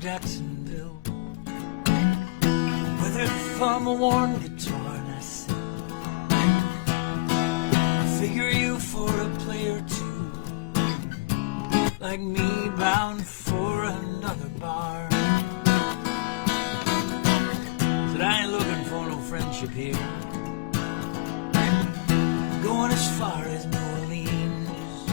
Jacksonville with her thumb-worn guitar, and I said, I figure you for a player or two, like me bound for another bar. Said I ain't looking for no friendship here, going as far as New Orleans.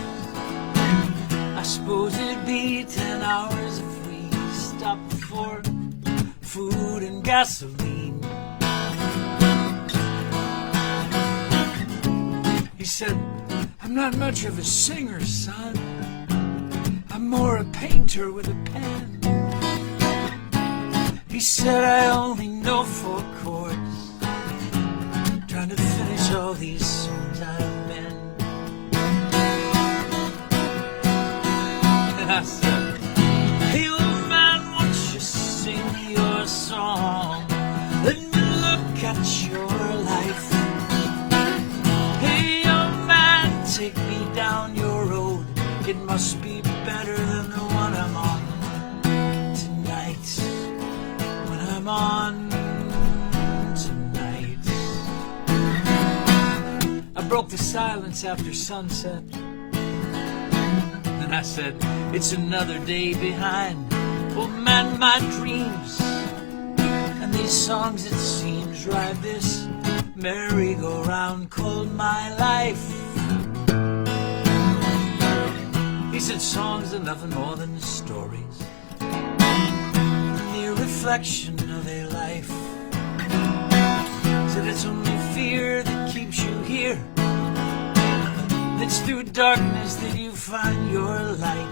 I suppose it'd be 10 hours if we stopped for food and gasoline. He said, I'm not much of a singer, son. I'm more a painter with a pen. He said, I only know 4 chords, trying to finish all these songs I've been. And I said, hey old man, won't you sing your song? Let me look at your life. Hey young man, take me down your road. It must be better than the one I'm on tonight. When I'm on tonight. I broke the silence after sunset, and I said, it's another day behind. Oh man, my dreams and these songs, it seems, ride this merry-go-round called my life. He said songs are nothing more than stories, the reflection of their life. Said it's only fear that keeps you here. It's through darkness that you find your light.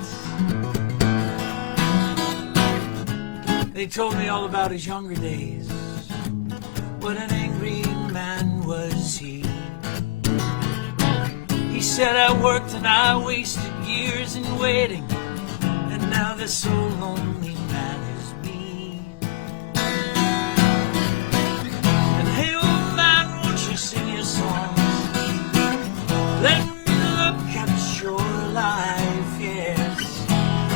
They told me all about his younger days. What an angry man was he. He said I worked and I wasted years in waiting, and now this old lonely man is me. And hey old man, won't you sing your songs? Let me look at your life, yes.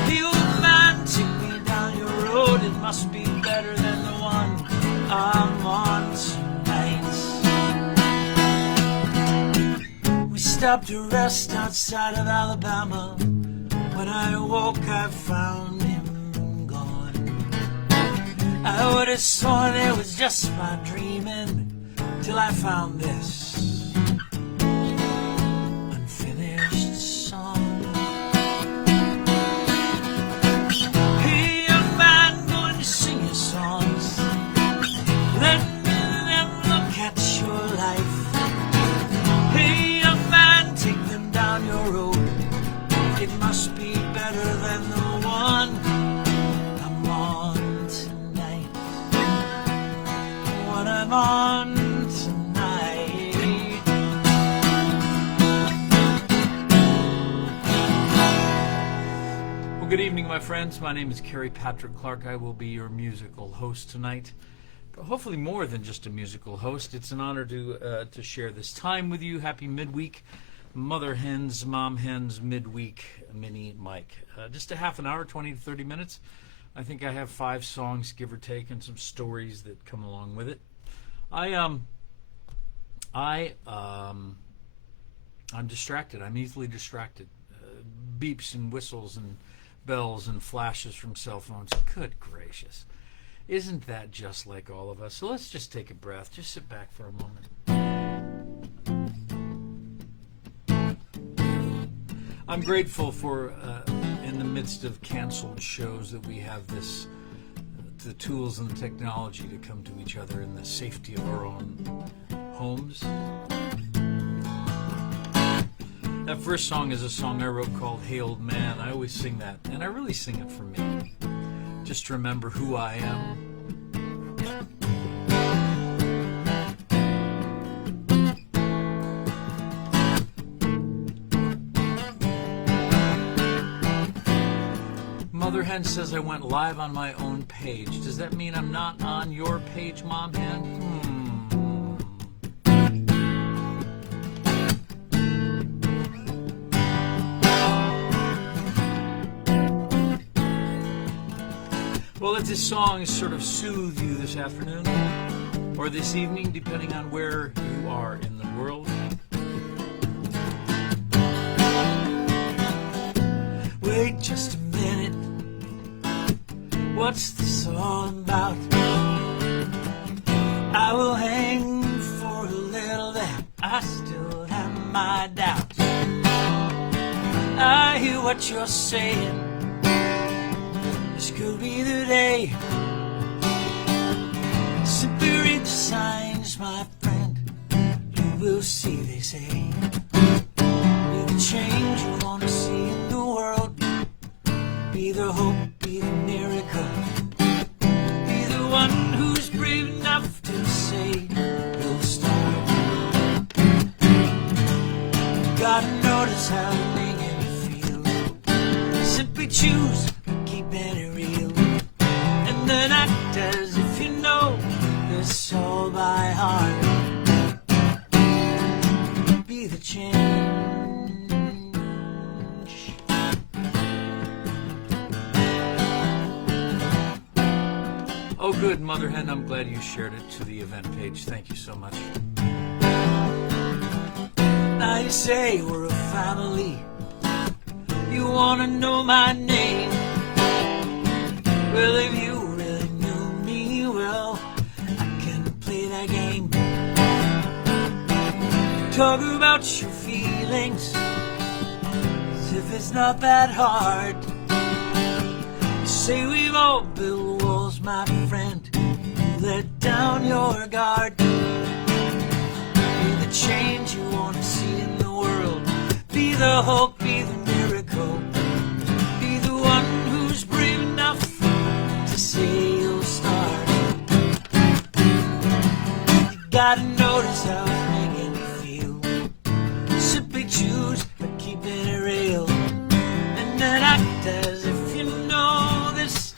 Hey old man, take me down your road. It must be better than the one I'm on tonight. We stopped to rest outside of Alabama. When I woke, I found him gone. I would have sworn it was just my dreaming, till I found this unfinished song. Hey young man, go and sing your songs. Let them look at your life. Hey young man, take them down your road. It must be better than the one I'm on tonight. What I'm on tonight. Well, good evening, my friends. My name is Kerry Patrick Clark. I will be your musical host tonight. But hopefully more than just a musical host. It's an honor to share this time with you. Happy midweek. MomHen's midweek mini mic. Just a half an hour, 20 to 30 minutes. I think I have 5 songs, give or take, and some stories that come along with it. I'm distracted. I'm easily distracted. Beeps and whistles and bells and flashes from cell phones. Good gracious. Isn't that just like all of us? So let's just take a breath. Just sit back for a moment. I'm grateful for, in the midst of canceled shows, that we have the tools and the technology to come to each other in the safety of our own homes. That first song is a song I wrote called Hey Old Man. I always sing that, and I really sing it for me, just to remember who I am. MomHen says I went live on my own page. Does that mean I'm not on your page, MomHen? Well, Well, let this song sort of soothe you this afternoon or this evening, depending on where you are in the world. Wait just a minute. What's this all about? I will hang for a little that I still have my doubts. I hear what you're saying. This could be the day. Simply read the signs, my friend. You will see, they say. Be the change you want to see in the world. Be the hope, be the miracle. Be the one who's brave enough to say you'll start. Gotta notice how it making you feel. Simply choose, keeping it real. And then act as if you know this all by heart. Be the change. Oh, good, Mother Hen. I'm glad you shared it to the event page. Thank you so much. Now you say we're a family. You want to know my name. Well, if you really knew me well, I can play that game. Talk about your feelings as if it's not that hard. You say we've all built walls, my friend. You let down your guard. Be the change you want to see in the world. Be the hope, be the miracle. Be the one who's brave enough to say you'll start. You gotta notice how it's making you feel. Simply choose, but keeping it real. And then act as if you know this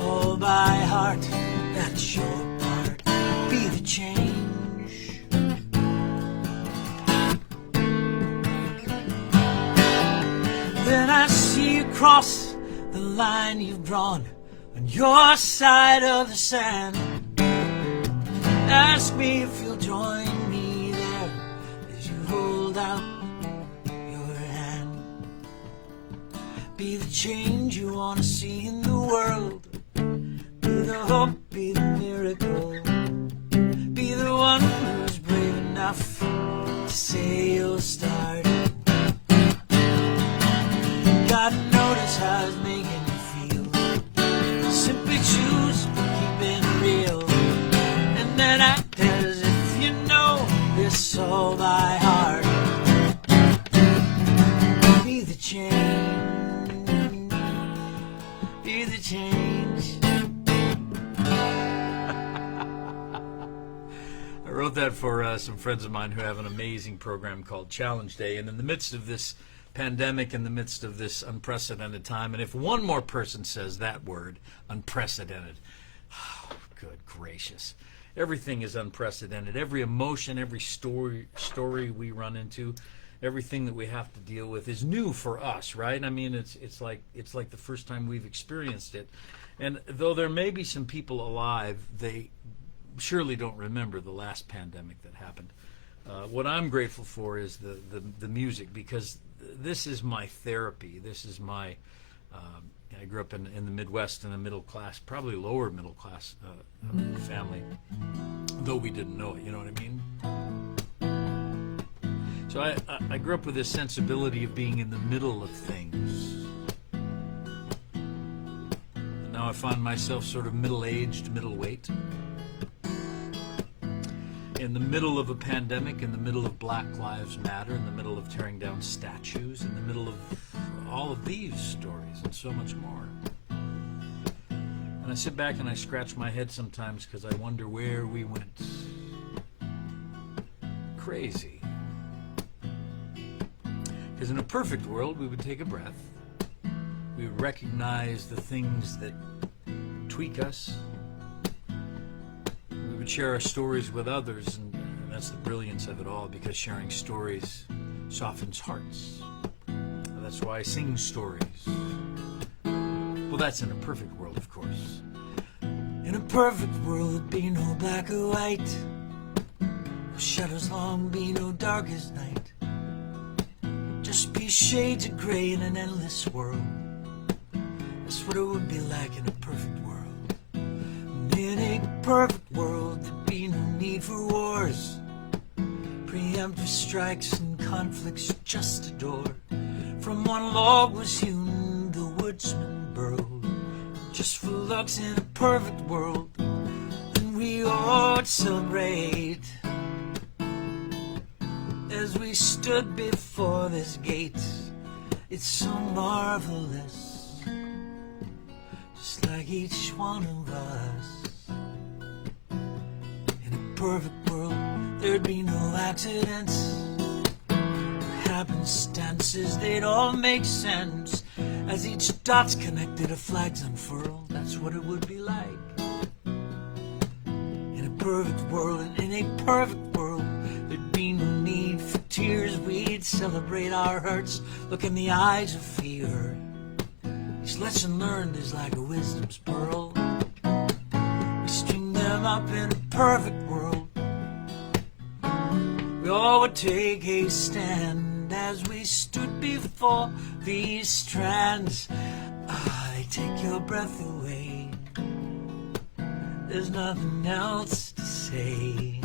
all by heart. That's your part. Be the change. Then I see you cross the line you've drawn on your side of the sand. Ask me if you'll join me there as you hold out your hand. Be the change you want to see in the world. Be the hope, be the miracle. Be the one who's brave enough to say you'll start. Gotta notice how it's making you feel. Simply choose, keep it real. And then act as if you know this all by heart. Be the change. Be the change. I wrote that for some friends of mine who have an amazing program called Challenge Day. And in the midst of this pandemic, in the midst of this unprecedented time, and if one more person says that word, unprecedented, oh, good gracious, everything is unprecedented. Every emotion, every story we run into, everything that we have to deal with is new for us, right? I mean, it's like the first time we've experienced it. And though there may be some people alive, they surely don't remember the last pandemic that happened. What I'm grateful for is the music, because this is my therapy. This is my, I grew up in the Midwest in a middle class, probably lower middle class family, though we didn't know it, you know what I mean? So I grew up with this sensibility of being in the middle of things. And now I find myself sort of middle-aged, middleweight. In the middle of a pandemic, in the middle of Black Lives Matter, in the middle of tearing down statues, in the middle of all of these stories and so much more. And I sit back and I scratch my head sometimes because I wonder where we went crazy. Because in a perfect world, we would take a breath. We would recognize the things that tweak us. We would share our stories with others, and that's the brilliance of it all, because sharing stories softens hearts. That's why I sing stories. Well, that's in a perfect world, of course. In a perfect world, there'd be no black or white. No shadows long, be no darkest night. Just be shades of gray in an endless world. That's what it would be like in a perfect world. And in a perfect world, there'd be no need for wars. Preemptive strikes and conflicts just adored. From one log was hewn, the woodsman burrowed. Just for looks in a perfect world, and we all would celebrate. As we stood before this gate, it's so marvelous, just like each one of us. In a perfect world, there'd be no accidents. Happenstances, they'd all make sense. As each dot's connected, a flag's unfurled. That's what it would be like. In a perfect world, and in a perfect world, there'd be no need for tears. We'd celebrate our hurts, look in the eyes of fear. Each lesson learned is like a wisdom's pearl. We string them up in a perfect world. We all would take a stand as we stood before these strands. They take your breath away. There's nothing else to say.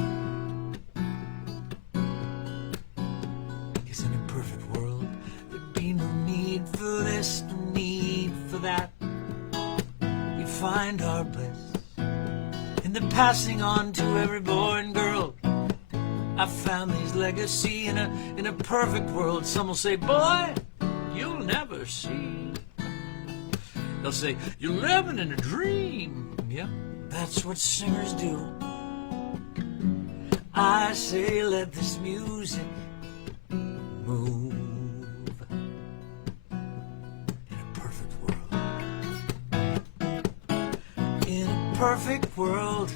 Because in a perfect world, there'd be no need for this, no need for that. We'd find our bliss in the passing on to every boy and girl. Our family's legacy in a perfect world. Some will say, boy, you'll never see. They'll say, you're living in a dream. Yep, that's what singers do. I say, let this music move. In a perfect world. In a perfect world.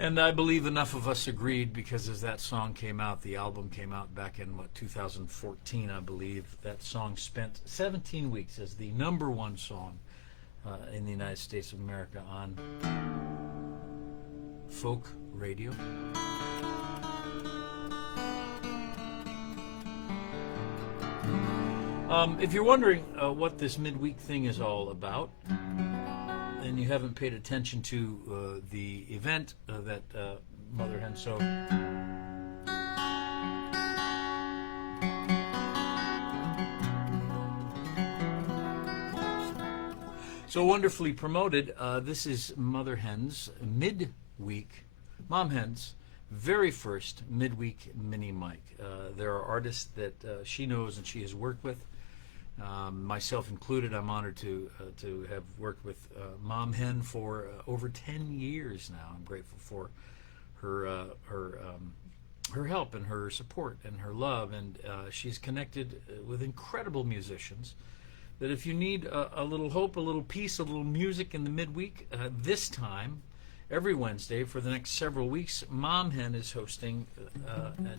And I believe enough of us agreed, because as that song came out, the album came out back in, 2014, I believe. That song spent 17 weeks as the #1 song in the United States of America on folk radio. If you're wondering what this midweek thing is all about, and you haven't paid attention to the event that Mother Hen so wonderfully promoted, this is Mother Hen's midweek, MomHen's very first midweek mini mic. There are artists that she knows and she has worked with. Myself included, I'm honored to have worked with MomHen for over 10 years now. I'm grateful for her help and her support and her love, and she's connected with incredible musicians. That if you need a little hope, a little peace, a little music in the midweek, this time, every Wednesday for the next several weeks, MomHen is hosting.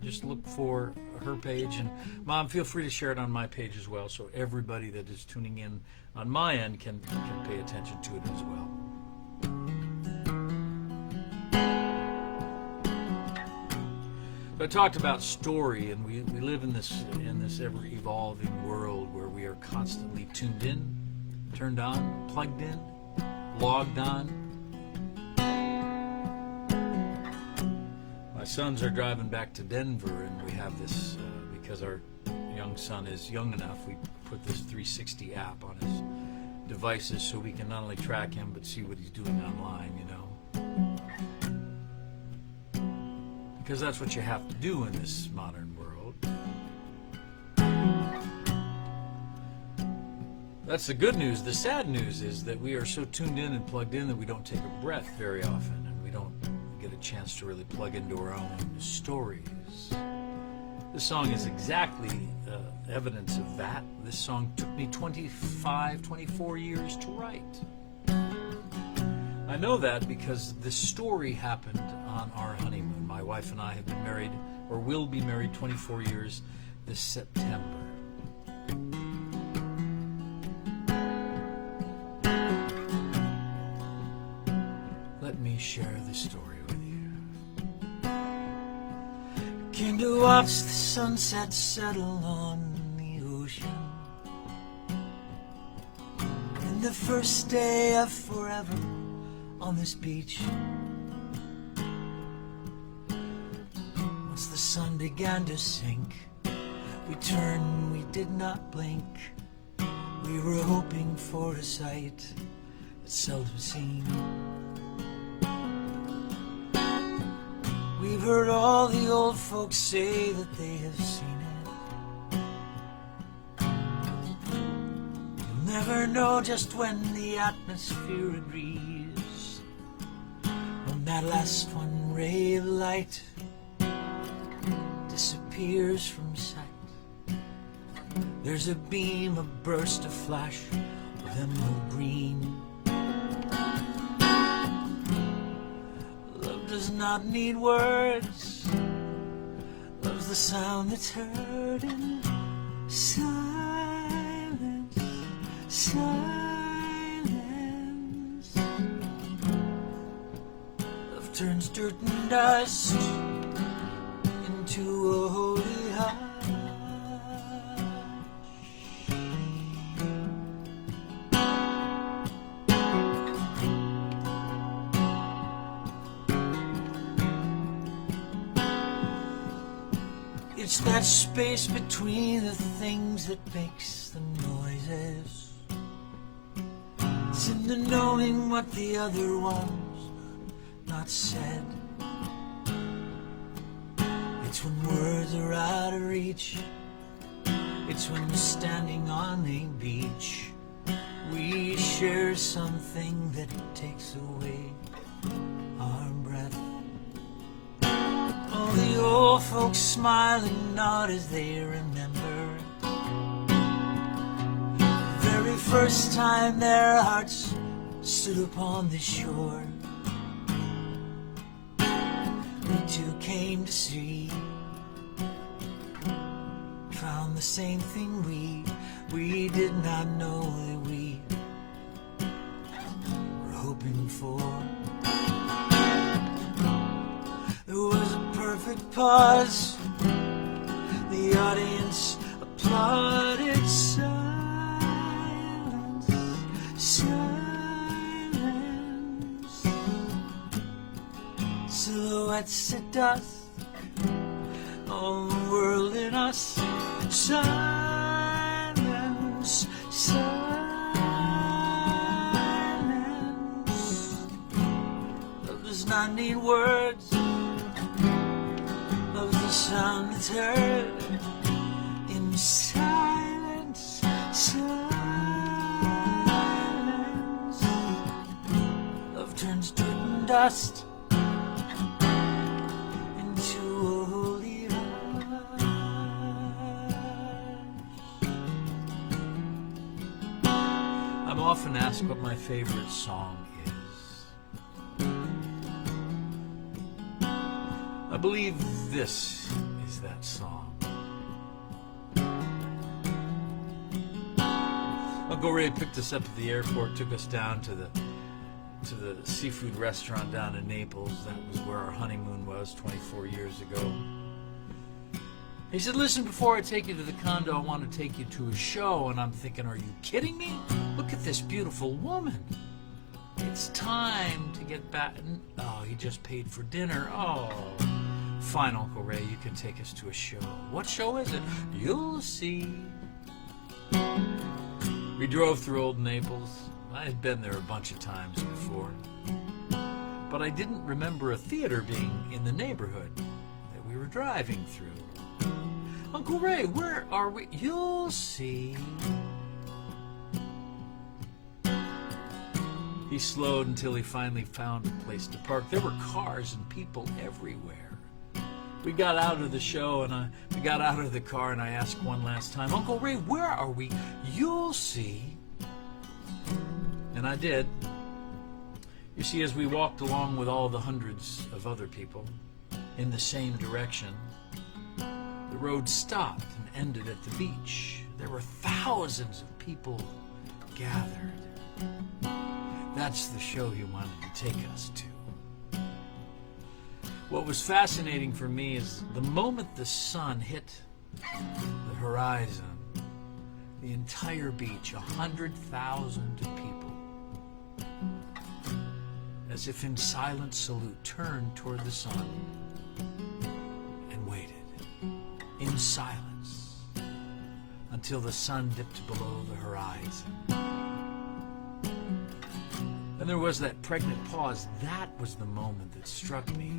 Just look for her page, and Mom, feel free to share it on my page as well, so everybody that is tuning in on my end can pay attention to it as well. So I talked about story, and we live in this ever evolving world where we are constantly tuned in, turned on, plugged in, logged on. My sons are driving back to Denver, and we have this, because our young son is young enough, we put this 360 app on his devices so we can not only track him but see what he's doing online, because that's what you have to do in this modern world. That's the good news. The sad news is that we are so tuned in and plugged in that we don't take a breath very often, and we don't get a chance to really plug into our own stories. This song is exactly evidence of that. This song took me 24 years to write. I know that because this story happened on our honeymoon. My wife and I have been married, or will be married, 24 years this September. Let me share the story with you. Came to watch the sunset settle on the ocean. And the first day of forever on this beach. Once the sun began to sink, we turned, we did not blink. We were hoping for a sight that's seldom seen. We've heard all the old folks say that they have seen it. You'll never know just when the atmosphere agrees. When that last one ray of light disappears from sight, there's a beam, a burst, a flash of emerald green. Love does not need words. Love's the sound that's heard in silence, silence. Love turns dirt and dust into a holy hush. It's that space between the things that makes the noises. It's in the knowing what the other one's not said. It's when words are out of reach. It's when we're standing on a beach. We share something that takes away our breath. All the old folks smile and nod as they remember the very first time their hearts stood upon the shore. We two came to see, found the same thing we did not know that we were hoping for. There was a perfect pause. The audience applauded. Silence, silence. Silhouettes at dusk, all the world in us. Silence, silence. Love does not need words. Love's the sound that's heard in silence, silence. Love turns dirt and dust into a holy hush. I'm often asked what my favorite song is. I believe this is that song. Uncle Ray picked us up at the airport, took us down to the seafood restaurant down in Naples. That was where our honeymoon was 24 years ago. He said, listen, before I take you to the condo, I want to take you to a show. And I'm thinking, are you kidding me? Look at this beautiful woman. It's time to get back. Oh, he just paid for dinner. Oh, fine, Uncle Ray, you can take us to a show. What show is it? You'll see. We drove through Old Naples. I had been there a bunch of times before, but I didn't remember a theater being in the neighborhood that we were driving through. Uncle Ray, where are we? You'll see. He slowed until he finally found a place to park. There were cars and people everywhere. We got out of the show and we got out of the car and I asked one last time, Uncle Ray, where are we? You'll see. And I did. You see, as we walked along with all the hundreds of other people in the same direction, the road stopped and ended at the beach. There were thousands of people gathered. That's the show he wanted to take us to. What was fascinating for me is the moment the sun hit the horizon, the entire beach, 100,000 people, as if in silent salute, turned toward the sun and waited in silence until the sun dipped below the horizon. And there was that pregnant pause. That was the moment that struck me,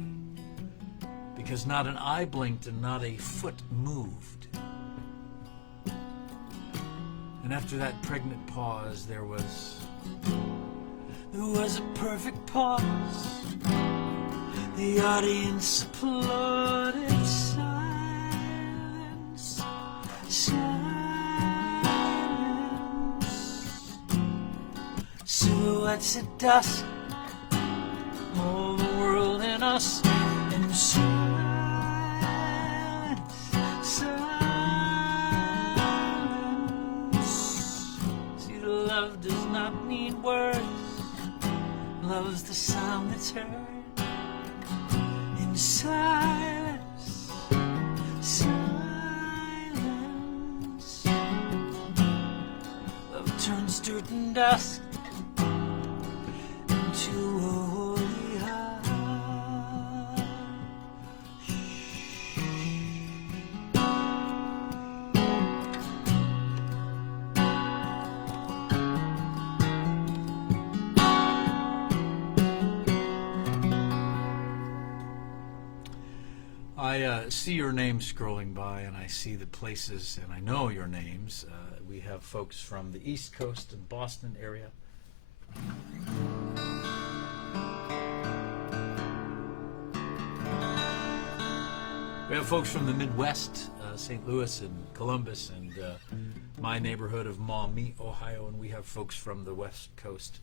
because not an eye blinked and not a foot moved. And after that pregnant pause, there was a perfect pause. The audience applauded. Silence, silence. Silhouettes at dusk, all the world and us in silence, silence. See, the love does not need words. Love's the sound that's heard in silence, silence. Love turns dirt and dust into a holy heart. I see your name scrolling by, and I see the places, and I know your names. We have folks from the East Coast and Boston area. We have folks from the Midwest, St. Louis and Columbus, and my neighborhood of Maumee, Ohio, and we have folks from the West Coast,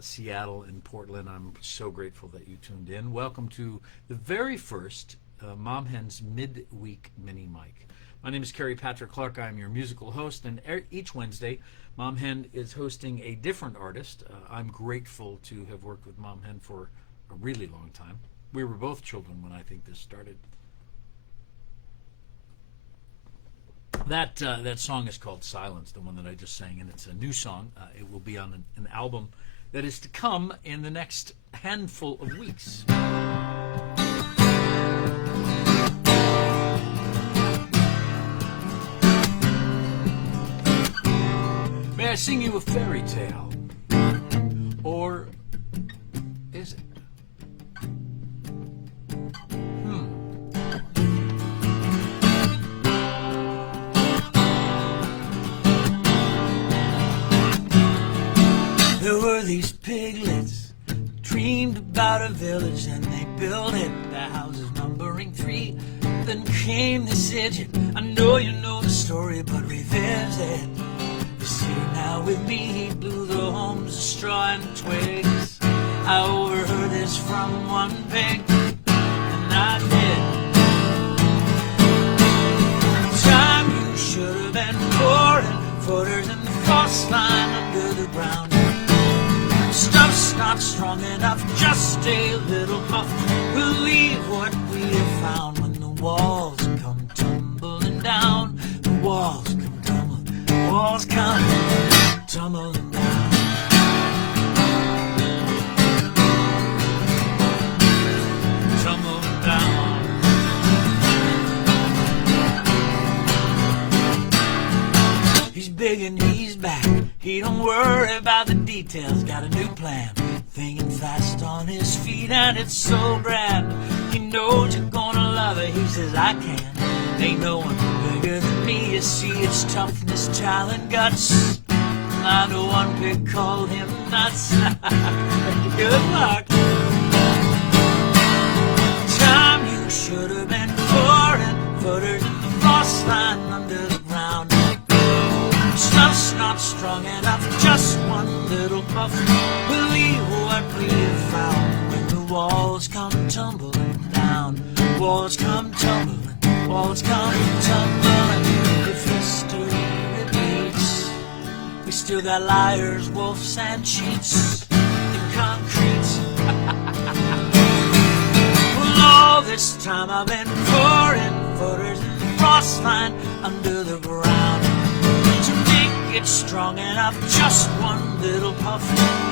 Seattle and Portland. I'm so grateful that you tuned in. Welcome to the very first MomHen's midweek mini mic. My name is Kerry Patrick Clark. I'm your musical host, and each Wednesday, MomHen is hosting a different artist. I'm grateful to have worked with MomHen for a really long time. We were both children when I think this started. That song is called Silence, the one that I just sang, and it's a new song. It will be on an album that is to come in the next handful of weeks. May I sing you a fairy tale? Or is it? There were these piglets dreamed about a village, and they built it, the houses numbering 3. Then came this idiot. I know you know the story, but revisit. He's here now with me. He blew the homes of straw and twigs. I overheard this from one pig, and I did. Time you should have been pouring footers in the false line under the ground. Stuff's not strong enough, just a little puff. We'll leave what we have found when the walls come tumbling down. The walls come tumbling, the walls come tumbling down. Tumbling down. He's big and he's back. He don't worry about the details, got a new plan. Thinking fast on his feet, and it's so grand. He knows you're gonna love it, he says I can. Ain't no one bigger than me, you see it's toughness, talent, guts. I know one pig called him nuts. Good luck. Time you should have been pouring footers in the frost line under the ground. Stuff love's not strong enough, just one little puff will leave what we have found. When the walls come tumbling down, walls come tumbling, walls come tumbling. If history repeats, we still got liars, wolves, and cheats in concrete. Well, all this time I've been pouring footers in the frost line under the ground. To make it strong enough, just one little puff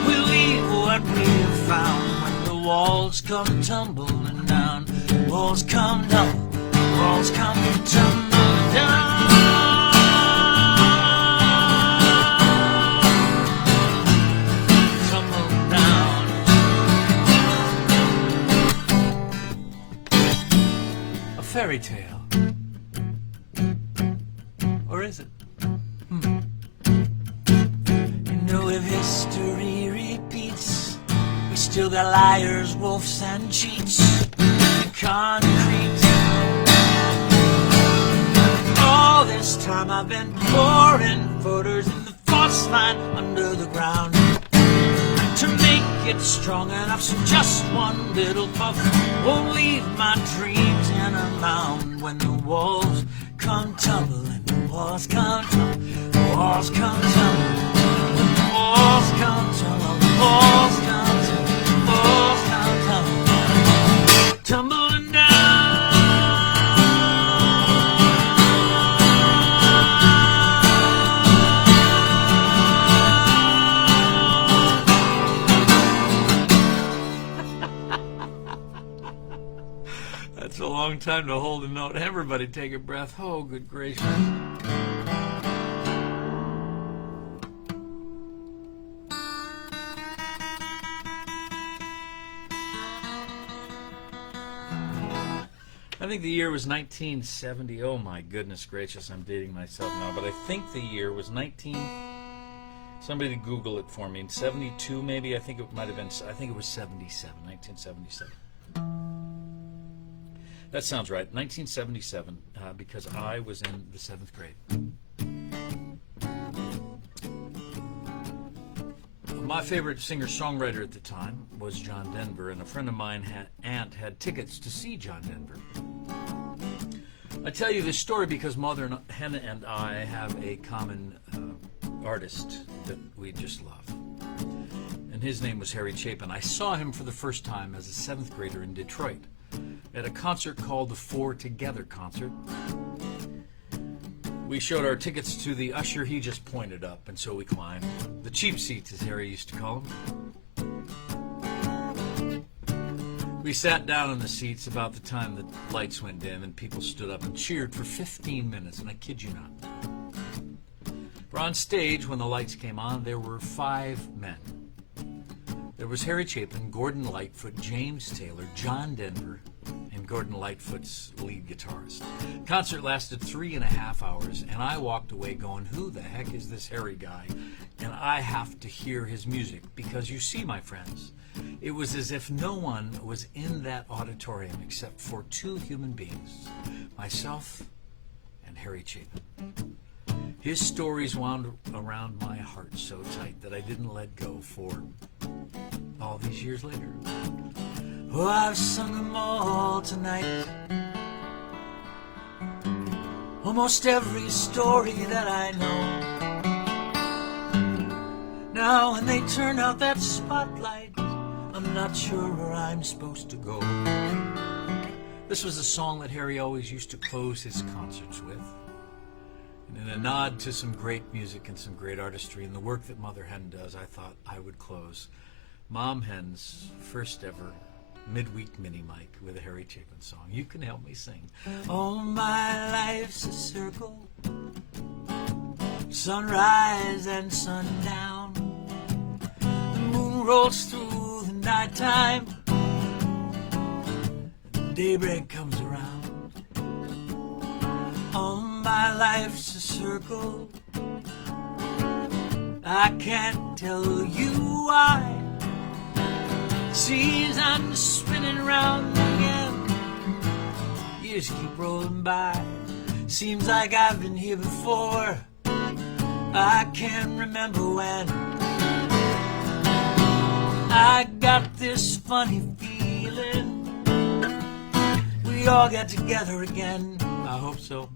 will leave what we've found. When the walls come tumbling down, walls come down, walls come tumbling down. Tumble down. A fairy tale. Or is it? You know, if history repeats, we still got liars, wolves, and cheats in concrete. All this time I've been pouring footers in the frost line under the ground. To make it strong enough, so just one little puff won't leave my dreams in a mound. When the walls come tumbling, the walls come tumbling, the walls come tumbling, the walls come tumbling, the walls come tumbling, the walls come tumbling, tumbling down. That's a long time to hold a note. Everybody take a breath. Oh, good gracious. I think the year was 1970. Oh my goodness gracious, I'm dating myself now. But I think the year was somebody Google it for me. In 72 maybe. I think it might have been, I think it was 77, 1977. That sounds right, 1977, because I was in the 7th grade. My favorite singer-songwriter at the time was John Denver, and a friend of mine, aunt, had tickets to see John Denver. I tell you this story because Mother Henna and I have a common artist that we just love. And his name was Harry Chapin. I saw him for the first time as a 7th grader in Detroit at a concert called the Four Together concert. We showed our tickets to the usher. He just pointed up, and so we climbed. The cheap seats, as Harry used to call them. We sat down in the seats about the time the lights went dim, and people stood up and cheered for 15 minutes, and I kid you not. For on stage, when the lights came on, there were 5 men. There was Harry Chapin, Gordon Lightfoot, James Taylor, John Denver, and Gordon Lightfoot's lead guitarist. Concert lasted 3.5 hours, and I walked away going, who the heck is this Harry guy? And I have to hear his music, because you see, my friends, it was as if no one was in that auditorium except for 2 human beings, myself and Harry Chapin. His stories wound around my heart so tight that I didn't let go for all these years later. Oh, I've sung them all tonight. Almost every story that I know. Now when they turn out that spotlight, I'm not sure where I'm supposed to go. This was a song that Harry always used to close his concerts with. And in a nod to some great music and some great artistry and the work that Mother Hen does, I thought I would close MomHen's first ever midweek mini-mic with a Harry Chapin song. You can help me sing. Oh, my life's a circle, sunrise and sundown. The moon rolls through the nighttime, daybreak comes around. Oh, my life's a circle, I can't tell you why. Seems I'm spinning round again, years keep rolling by. Seems like I've been here before, I can remember when I got this funny feeling we all get together again. I hope so.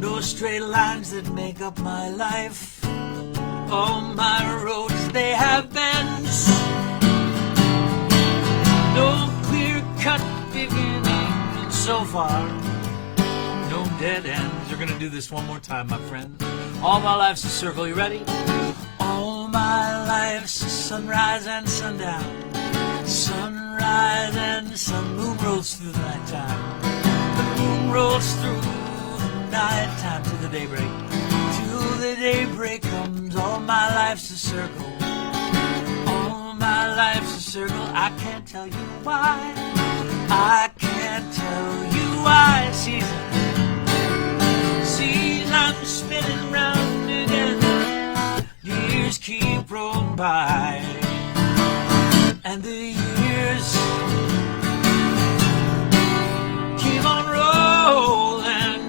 No straight lines that make up my life. All my roads, they have bends. No clear-cut beginning, and so far, no dead ends. You're gonna do this one more time, my friend. All my life's a circle. You ready? All my life's a sunrise and sundown. Sunrise and sun. Moon rolls through the nighttime. The moon rolls through the nighttime to the daybreak. Till the daybreak comes. All my life's a circle. All my life's a circle. I can't tell you why. I can't tell you why. Season, I'm spinning round again. Years keep rolling by, and the years keep on rolling.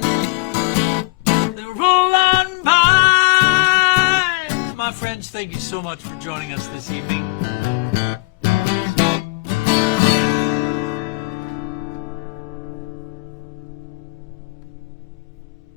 They roll on by. My friends, thank you so much for joining us this evening.